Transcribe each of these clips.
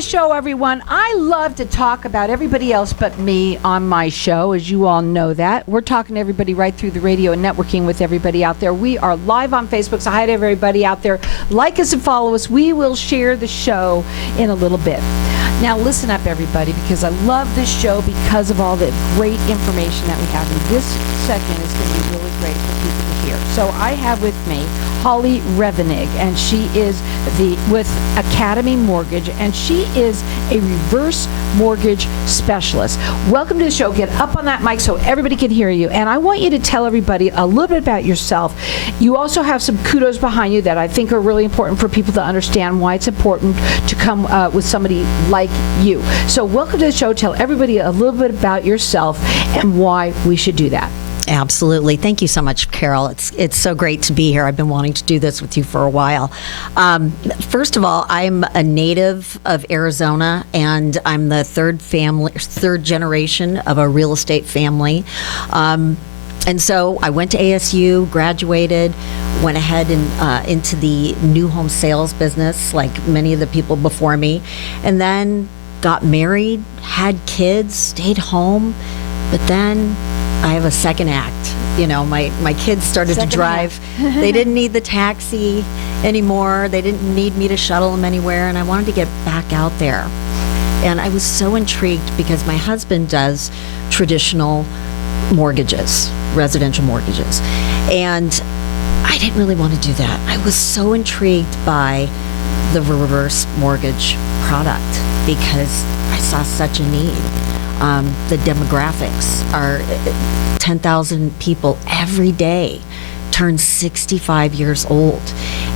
the show, everyone. I love to talk about everybody else but me on my show, as you all know that. We're talking to everybody right through the radio and networking with everybody out there. We are live on Facebook, so hi to everybody out there. Like us and follow us. We will share the show in a little bit. Now, listen up, everybody, because I love this show because of all the great information that we have. And this segment is going to be really great for people to hear. So I have with me Holly Rev Aug, and she is with Academy Mortgage, and she is a reverse mortgage specialist. Welcome to the show. Get up on that mic so everybody can hear you. And I want you to tell everybody a little bit about yourself. You also have some kudos behind you that I think are really important for people to understand why it's important to come with somebody like you. So welcome to the show. Tell everybody a little bit about yourself and why we should do that. Absolutely. Thank you so much, Carol. It's so great to be here. I've been wanting to do this with you for a while. First of all, I'm a native of Arizona, and I'm the third generation of a real estate family. And so I went to ASU, graduated, went ahead and into the new home sales business like many of the people before me, and then got married, had kids, stayed home, but then I have a second act. You know, my kids started to drive. They didn't need the taxi anymore. They didn't need me to shuttle them anywhere, and I wanted to get back out there. And I was so intrigued because my husband does traditional mortgages, residential mortgages, and I didn't really want to do that. I was so intrigued by the reverse mortgage product because I saw such a need. The demographics are 10,000 people every day turn 65 years old,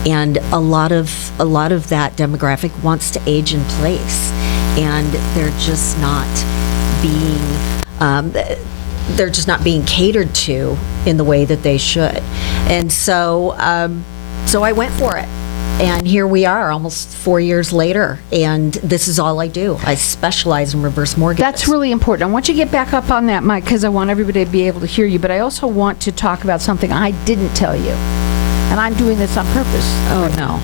and a lot of that demographic wants to age in place, and they're just not being catered to in the way that they should. And so I went for it. And here we are almost 4 years later, and this is all I do. I specialize in reverse mortgages. That's really important. I want you to get back up on that mic because I want everybody to be able to hear you, but I also want to talk about something I didn't tell you. And I'm doing this on purpose. Oh, no.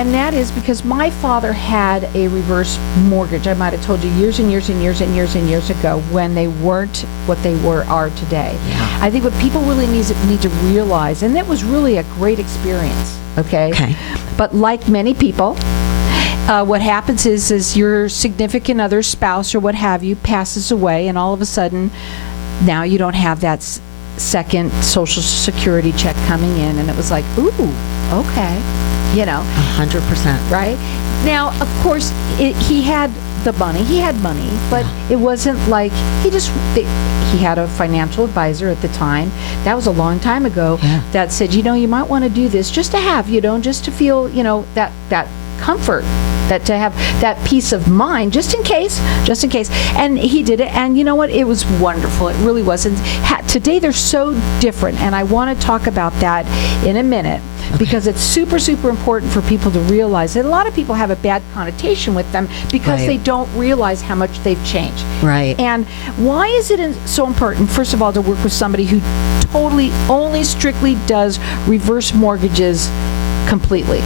And that is because my father had a reverse mortgage. I might have told you years and years and years and years and years ago when they weren't what they are today. Yeah. I think what people really need to realize, and that was really a great experience, okay? But like many people, what happens is your significant other, spouse, or what have you, passes away, and all of a sudden, now you don't have that second Social Security check coming in, and it was like, ooh, okay, 100%. Right? Now, of course, he had the money. He had money, but it wasn't like he had a financial advisor at the time. That was a long time ago. Yeah. That said, you might want to do this just to have, just to feel, that comfort, that to have that peace of mind, just in case. And he did it, and you know what? It was wonderful. It really was. And today they're so different, and I want to talk about that in a minute. Okay. Because it's super, super important for people to realize that a lot of people have a bad connotation with them because they don't realize how much they've changed. Right. And why is it so important, first of all, to work with somebody who totally, only strictly does reverse mortgages completely?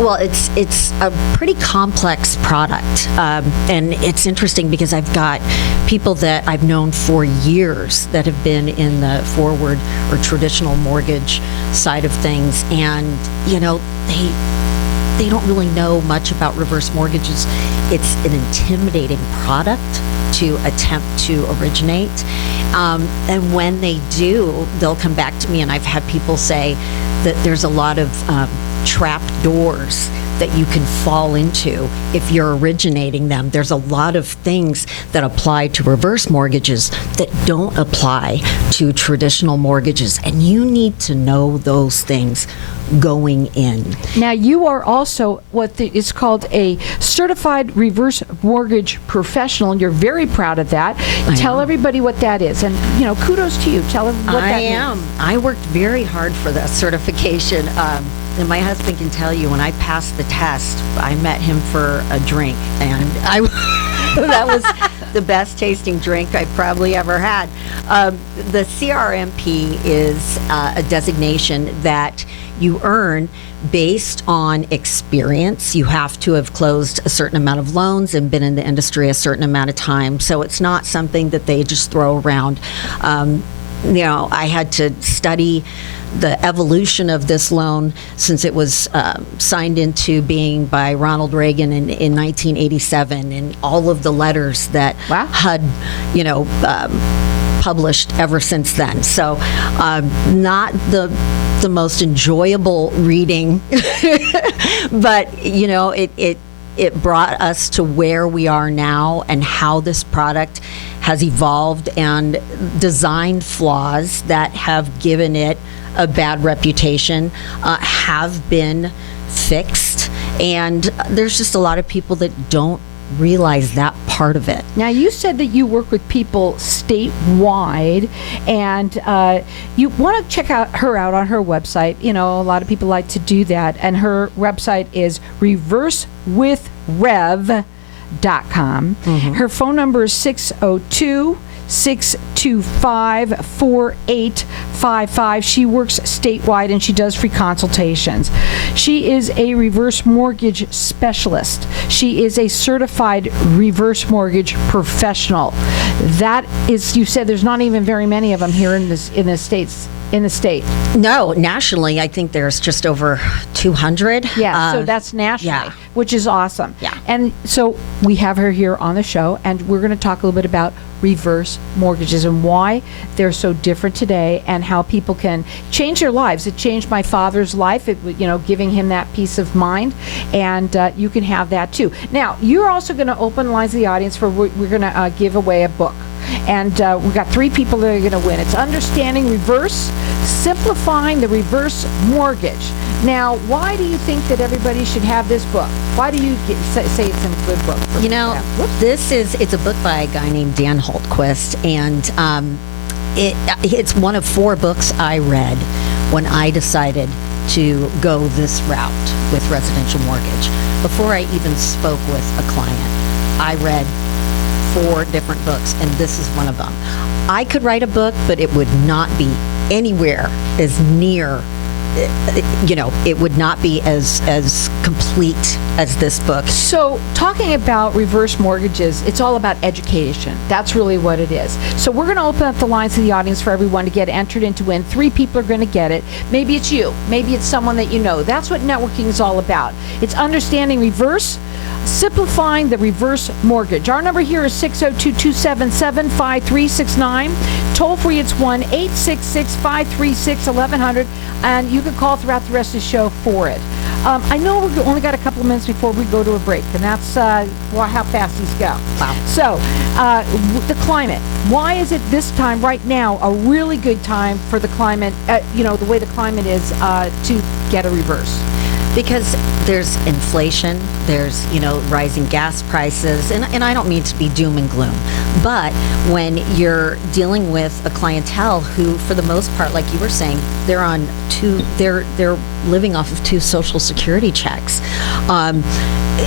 Well, it's a pretty complex product, and it's interesting because I've got people that I've known for years that have been in the forward or traditional mortgage side of things, and they don't really know much about reverse mortgages. It's an intimidating product to attempt to originate, and when they do, they'll come back to me, and I've had people say that there's a lot of trap doors that you can fall into if you're originating them. There's a lot of things that apply to reverse mortgages that don't apply to traditional mortgages, and you need to know those things going in. Now, you are also what is called a certified reverse mortgage professional, and you're very proud of that. Tell everybody what that is, and kudos to you. Tell them what that means. I worked very hard for that certification. And my husband can tell you, when I passed the test, I met him for a drink, and the best tasting drink I probably ever had. The CRMP is a designation that you earn based on experience. You have to have closed a certain amount of loans and been in the industry a certain amount of time. So it's not something that they just throw around. I had to study the evolution of this loan since it was signed into being by Ronald Reagan in 1987, and all of the letters that HUD, published ever since then. So not the most enjoyable reading, but it brought us to where we are now and how this product has evolved, and design flaws that have given it a bad reputation have been fixed. And there's just a lot of people that don't realize that part of it. Now, you said that you work with people statewide, and you want to check her out on her website. A lot of people like to do that, and her website is reversewithrev.com. Mm-hmm. Her phone number is 602-625-4855. She works statewide, and she does free consultations. She is a reverse mortgage specialist. She is a certified reverse mortgage professional. That is, you said there's not even very many of them here in the state. No, nationally, I think there's just over 200. Yeah, so that's nationally, which is awesome. Yeah. And so we have her here on the show, and we're going to talk a little bit about reverse mortgages and why they're so different today, and how people can change their lives. It changed my father's life, giving him that peace of mind, and you can have that too. Now, you're also going to open lines to the audience for we're going to give away a book. And we've got 3 people that are going to win. It's Understanding Reverse, Simplifying the Reverse Mortgage. Now, why do you think that everybody should have this book? Why do you say it's a good book? It's a book by a guy named Dan Holtquist, and it's one of 4 books I read when I decided to go this route with residential mortgage. Before I even spoke with a client, I read 4 different books, and this is one of them. I could write a book, but it would not be anywhere as near, it would not be as complete as this book. So talking about reverse mortgages, it's all about education. That's really what it is. So we're going to open up the lines to the audience for everyone to get entered in to win. 3 people are going to get it. Maybe it's you. Maybe it's someone that you know. That's what networking is all about. It's understanding reverse, simplifying the reverse mortgage. Our number here is 602-277-5369. Toll free, it's 1-866-536-1100, and you can call throughout the rest of the show for it. I know we've only got a couple of minutes before we go to a break, and that's how fast these go. Wow. So, the climate. Why is it this time, right now, a really good time for the climate, the way the climate is, to get a reverse? Because there's inflation, there's, rising gas prices, and I don't mean to be doom and gloom, but when you're dealing with a clientele who, for the most part, like you were saying, they're living off of 2 Social Security checks.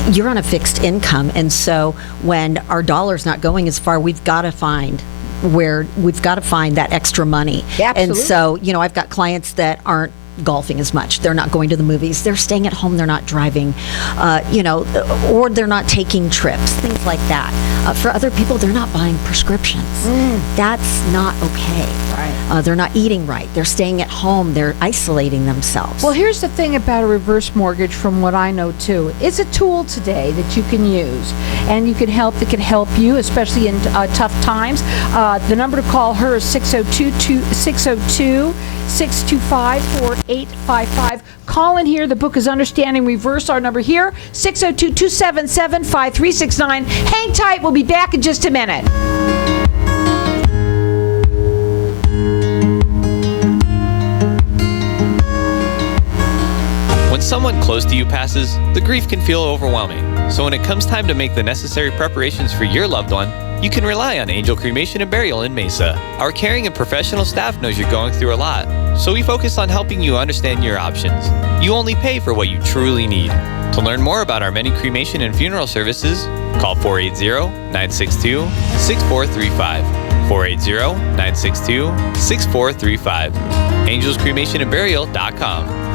You're on a fixed income, and so when our dollar's not going as far, we've got to find that extra money. Absolutely. And so, I've got clients that aren't golfing as much. They're not going to the movies. They're staying at home. They're not driving, or they're not taking trips, things like that. For other people, they're not buying prescriptions. That's not okay. Right. They're not eating right. They're staying at home. They're isolating themselves. Well, here's the thing about a reverse mortgage, from what I know too. It's a tool today that you can use, and that can help you, especially in tough times. The number to call her is 602-625-4855. Call in here. The book is Understanding Reverse. Our number here, 602-277-5369. Hang tight. We'll be back in just a minute. When someone close to you passes, the grief can feel overwhelming. So when it comes time to make the necessary preparations for your loved one, you can rely on Angel Cremation and Burial in Mesa. Our caring and professional staff knows you're going through a lot, so we focus on helping you understand your options. You only pay for what you truly need. To learn more about our many cremation and funeral services, Call 480-962-6435. 480-962-6435. AngelsCremationandBurial.com.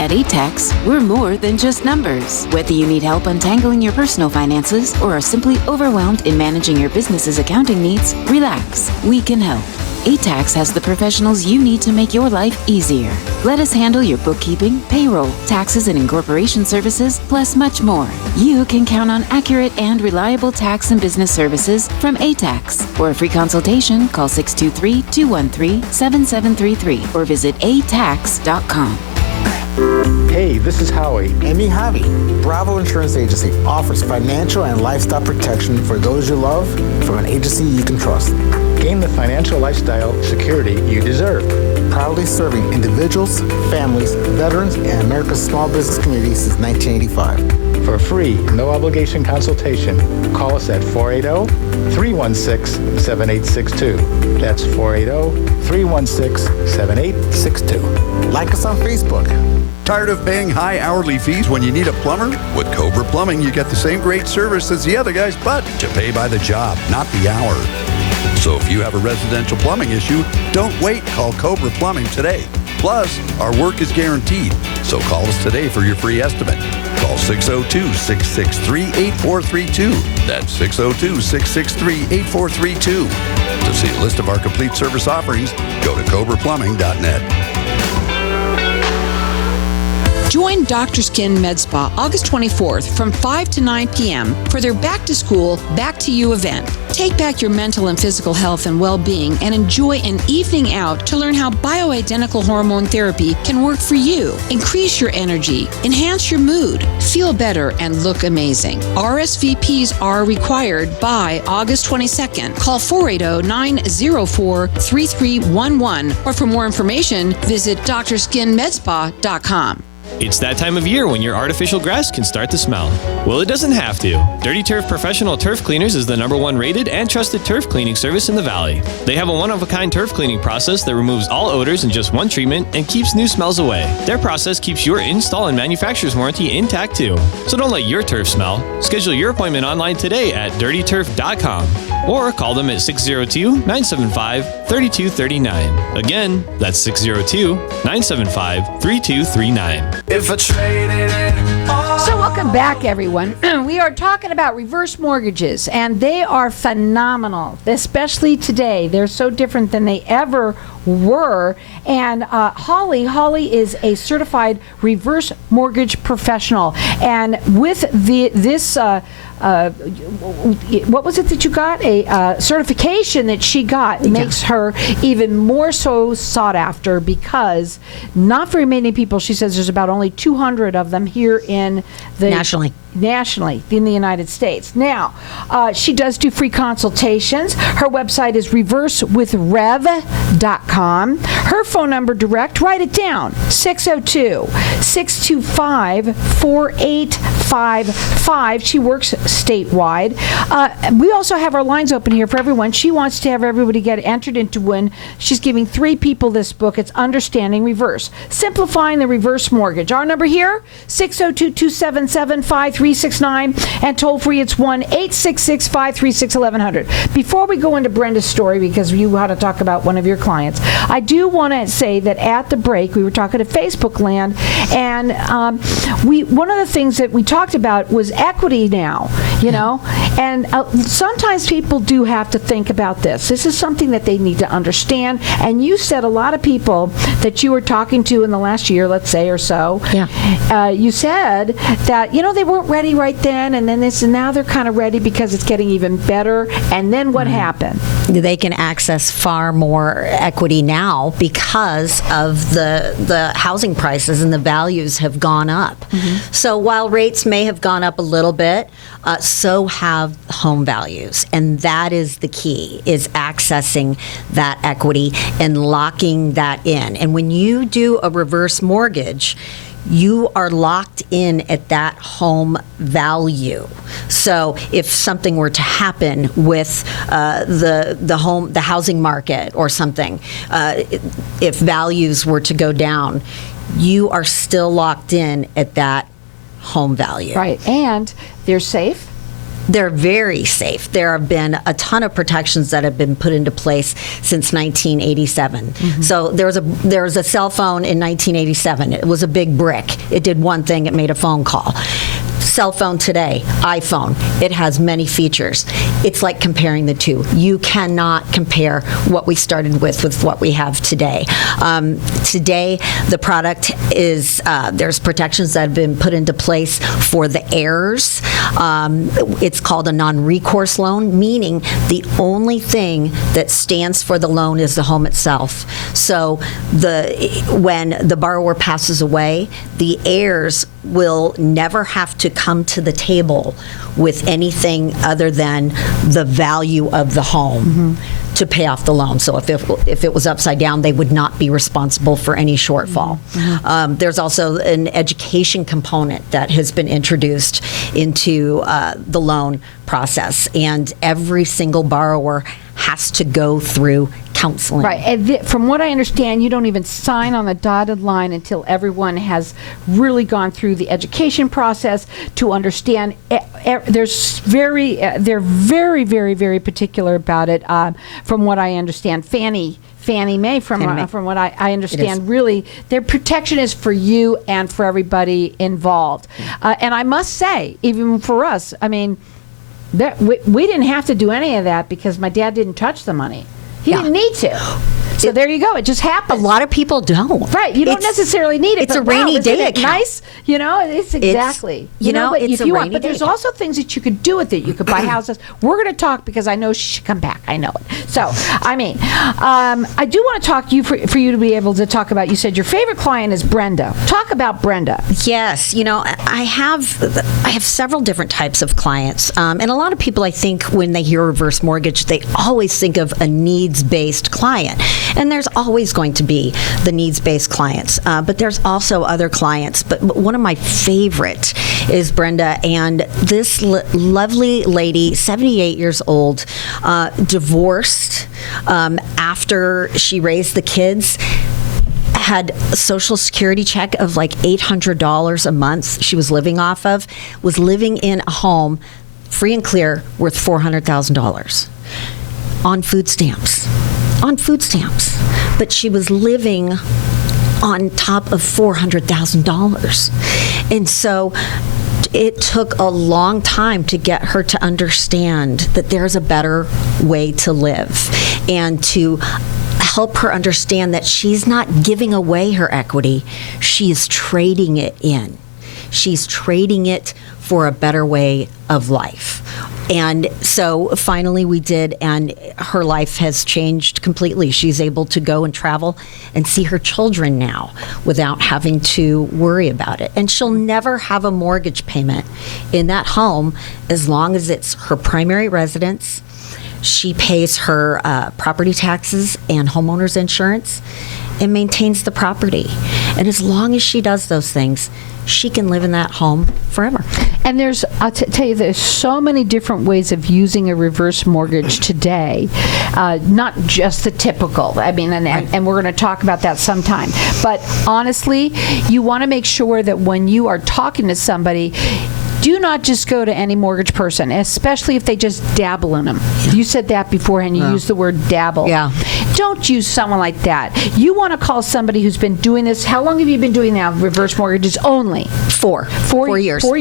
At ATAX, we're more than just numbers. Whether you need help untangling your personal finances or are simply overwhelmed in managing your business's accounting needs, relax. We can help. ATAX has the professionals you need to make your life easier. Let us handle your bookkeeping, payroll, taxes and incorporation services, plus much more. You can count on accurate and reliable tax and business services from ATAX. For a free consultation, call 623-213-7733 or visit atax.com. Hey, this is Howie. And me, Javi. Bravo Insurance Agency offers financial and lifestyle protection for those you love from an agency you can trust. Gain the financial lifestyle security you deserve. Proudly serving individuals, families, veterans, and America's small business community since 1985. For a free, no-obligation consultation, call us at 480-316-7862. That's 480-316-7862. Like us on Facebook. Tired of paying high hourly fees when you need a plumber? With Cobra Plumbing, you get the same great service as the other guys, but you pay by the job, not the hour. So if you have a residential plumbing issue, don't wait. Call Cobra Plumbing today. Plus, our work is guaranteed. So call us today for your free estimate. Call 602-663-8432. That's 602-663-8432. To see a list of our complete service offerings, go to cobraplumbing.net. Join Dr. Skin Med Spa August 24th from 5 to 9 p.m. for their Back to School, Back to You event. Take back your mental and physical health and well-being and enjoy an evening out to learn how bioidentical hormone therapy can work for you. Increase your energy, enhance your mood, feel better, and look amazing. RSVPs are required by August 22nd. Call 480-904-3311 or for more information, visit drskinmedspa.com. It's that time of year when your artificial grass can start to smell. Well, it doesn't have to. Dirty Turf Professional Turf Cleaners is the #1 rated and trusted turf cleaning service in the Valley. They have a one-of-a-kind turf cleaning process that removes all odors in just one treatment and keeps new smells away. Their process keeps your install and manufacturer's warranty intact too. So don't let your turf smell. Schedule your appointment online today at dirtyturf.com or call them at 602-975-3239. Again, that's 602-975-3239. So welcome back, everyone. We are talking about reverse mortgages, and they are phenomenal, especially today. They're so different than they ever were. And Holly is a certified reverse mortgage professional. And with this what was it that you got? A certification that she got makes her even more so sought after, because not very many people, she says there's about only 200 of them here in the nationally in the United States. Now, she does do free consultations. Her website is reverswithrev.com. Her phone number direct, write it down, 602-625-4855. She works statewide. We also have our lines open here for everyone. She wants to have everybody get entered into win. She's giving 3 people this book. It's Understanding Reverse, Simplifying the Reverse Mortgage. Our number here, 602-277-5369, and toll free it's 1-866-536-1100. Before we go into Brenda's story, because you had to talk about one of your clients, I do want to say that at the break we were talking to Facebook Land, and one of the things that we talked about was equity now, and sometimes people do have to think about this. This is something that they need to understand, and you said a lot of people that you were talking to in the last year, let's say, or so, you said that, they weren't ready right then, and then now they're kind of ready because it's getting even better. And then what happened? They can access far more equity now because of the housing prices and the values have gone up. So while rates may have gone up a little bit, so have home values. And that is the key, is accessing that equity and locking that in. And when you do a reverse mortgage, you are locked in at that home value. So if something were to happen with the housing market or something, if values were to go down, you are still locked in at that home value. Right. And they're safe. They're very safe. There have been a ton of protections that have been put into place since 1987. So there was a cell phone in 1987. It was a big brick. It did one thing. It made a phone call. Cell phone today, iPhone, it has many features. It's like comparing the two. You cannot compare what we started with what we have today. Today, the product is, there's protections that have been put into place for the heirs. It's called a non-recourse loan, meaning the only thing that stands for the loan is the home itself. So when the borrower passes away, the heirs will never have to come to the table with anything other than the value of the home to pay off the loan. So if it was upside down, they would not be responsible for any shortfall. There's also an education component that has been introduced into the loan process, and every single borrower has to go through counseling. Right. And from what I understand, you don't even sign on the dotted line until everyone has really gone through the education process to understand. They're very, very, very particular about it. From what I understand, Fannie Mae, from what I understand, really, their protection is for you and for everybody involved. And I must say, even for us, I mean, we didn't have to do any of that because my dad didn't touch the money. He didn't need to. So there you go. It just happens. A lot of people don't. Right. You don't necessarily need it. It's a rainy day account. Nice. You know, it's exactly. But it's a rainy day. But there's also things that you could do with it. You could buy houses. We're going to talk because I know she should come back. I know it. So, I mean, I do want to talk to you for you to be able to talk about, you said your favorite client is Brenda. Talk about Brenda. Yes. You know, I have several different types of clients. And a lot of people, I think, when they hear reverse mortgage, they always think of a needs-based client. And there's always going to be the needs-based clients, but there's also other clients. But one of my favorite is Brenda, and this lovely lady, 78 years old, divorced after she raised the kids, had a Social Security check of like $800 a month she was living off of, was living in a home, free and clear, worth $400,000 on food stamps. But she was living on top of $400,000. And so it took a long time to get her to understand that there's a better way to live, and to help her understand that she's not giving away her equity, she's trading it in. She's trading it for a better way of life. And so finally we did, and her life has changed completely. She's able to go and travel and see her children now without having to worry about it. And she'll never have a mortgage payment in that home as long as it's her primary residence. She pays her property taxes and homeowner's insurance and maintains the property. And as long as she does those things, she can live in that home forever. And I'll tell you, there's so many different ways of using a reverse mortgage today, not just the typical. I mean, and we're going to talk about that sometime. But honestly, you want to make sure that when you are talking to somebody, do not just go to any mortgage person, especially if they just dabble in them. You said that before, and you used the word dabble. Yeah. Don't use someone like that. You want to call somebody who's been doing this. How long have you been doing now, reverse mortgages only? 4 years. 4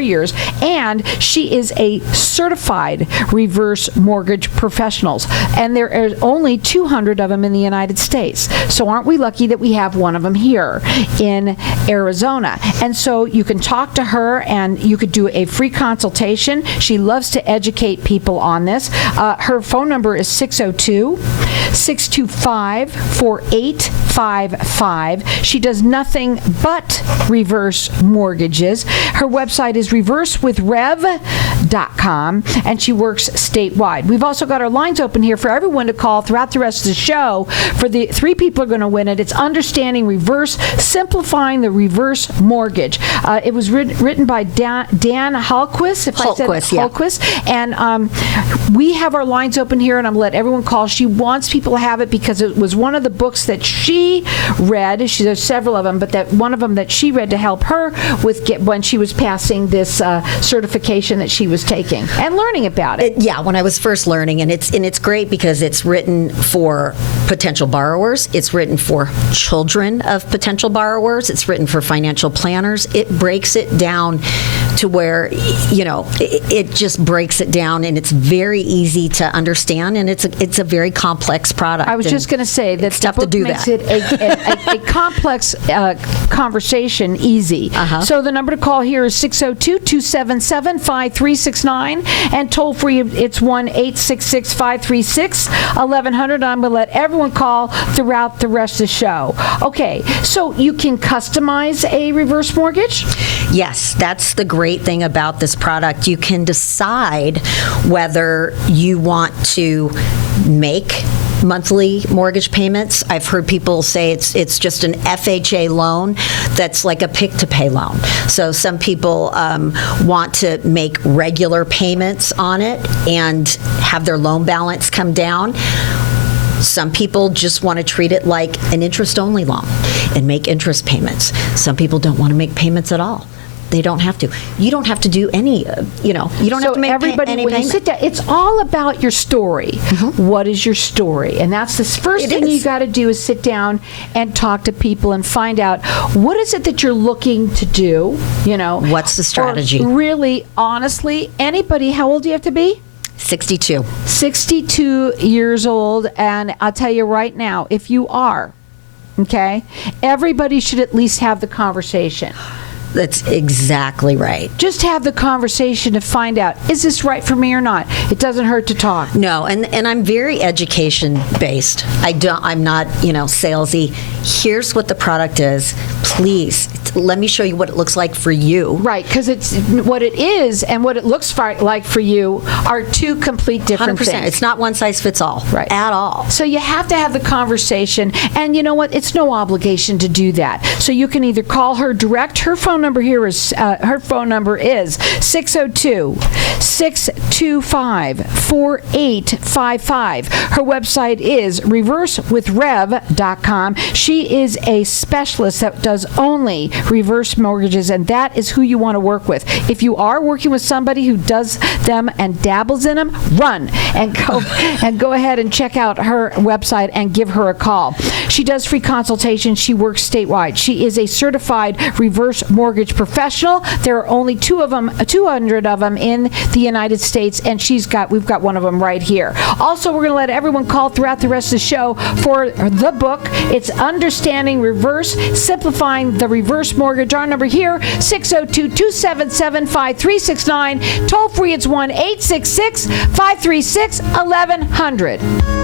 years. And she is a certified reverse mortgage professionals. And there are only 200 of them in the United States. So aren't we lucky that we have one of them here in Arizona? And so you can talk to her, and you could do a free consultation. She loves to educate people on this. Her phone number is 602-625-4855. She does nothing but reverse mortgages. Her website is reversewithrev.com, and she works statewide. We've also got our lines open here for everyone to call throughout the rest of the show. For the 3 people are going to win it. It's Understanding Reverse, Simplifying the Reverse Mortgage. It was written by Dan Hallquist, And we have our lines open here, and I'm going to let everyone call. She wants people to have it because it was one of the books that she read. There's several of them, but that one of them that she read to help her with when she was passing this certification that she was taking and learning about it. Yeah, when I was first learning, and it's great because it's written for potential borrowers. It's written for children of potential borrowers. It's written for financial planners. It breaks it down to where, it just breaks it down, and it's very easy to understand, and it's a very complex product. I was just going to say that the book makes it a complex conversation easy. So the number to call here is 602-277-5369, and toll free it's 1-866-536-1100. I'm going to let everyone call throughout the rest of the show. Okay, so you can customize a reverse mortgage? Yes, that's the great thing about this product. You can decide whether you want to make monthly mortgage payments. I've heard people say it's just an FHA loan that's like a pick-to-pay loan. So some people want to make regular payments on it and have their loan balance come down. Some people just want to treat it like an interest-only loan and make interest payments. Some people don't want to make payments at all. They don't have to. You don't have to do any, you don't have to make any payment. When you sit down, it's all about your story. What is your story? And that's the first thing you got to do is sit down and talk to people and find out what is it that you're looking to do, What's the strategy? Or really, honestly, anybody, how old do you have to be? 62. 62 years old, and I'll tell you right now, if you are, okay, everybody should at least have the conversation. That's exactly right. Just have the conversation to find out, is this right for me or not? It doesn't hurt to talk. No, and I'm very education based. I'm not, salesy. Here's what the product is. Please, let me show you what it looks like for you. Right, because it's what it is and what it looks like for you are two complete different 100%. things. It's not one size fits all. Right. At all. So you have to have the conversation, and you know what? It's no obligation to do that. So you can either call her direct. Her phone number is 602-625-4855. Her website is reversewithrev.com. She is a specialist that does only reverse mortgages, and that is who you want to work with. If you are working with somebody who does them and dabbles in them, run and go ahead and check out her website and give her a call. She does free consultations. She works statewide. She is a certified reverse mortgage professional. There are only 200 of them in the United States, and we've got one of them right here. Also, we're going to let everyone call throughout the rest of the show for the book. It's Understanding Reverse, Simplifying the Reverse Mortgage. Our number here, 602-277-5369. Toll free, it's 1-866-536-1100.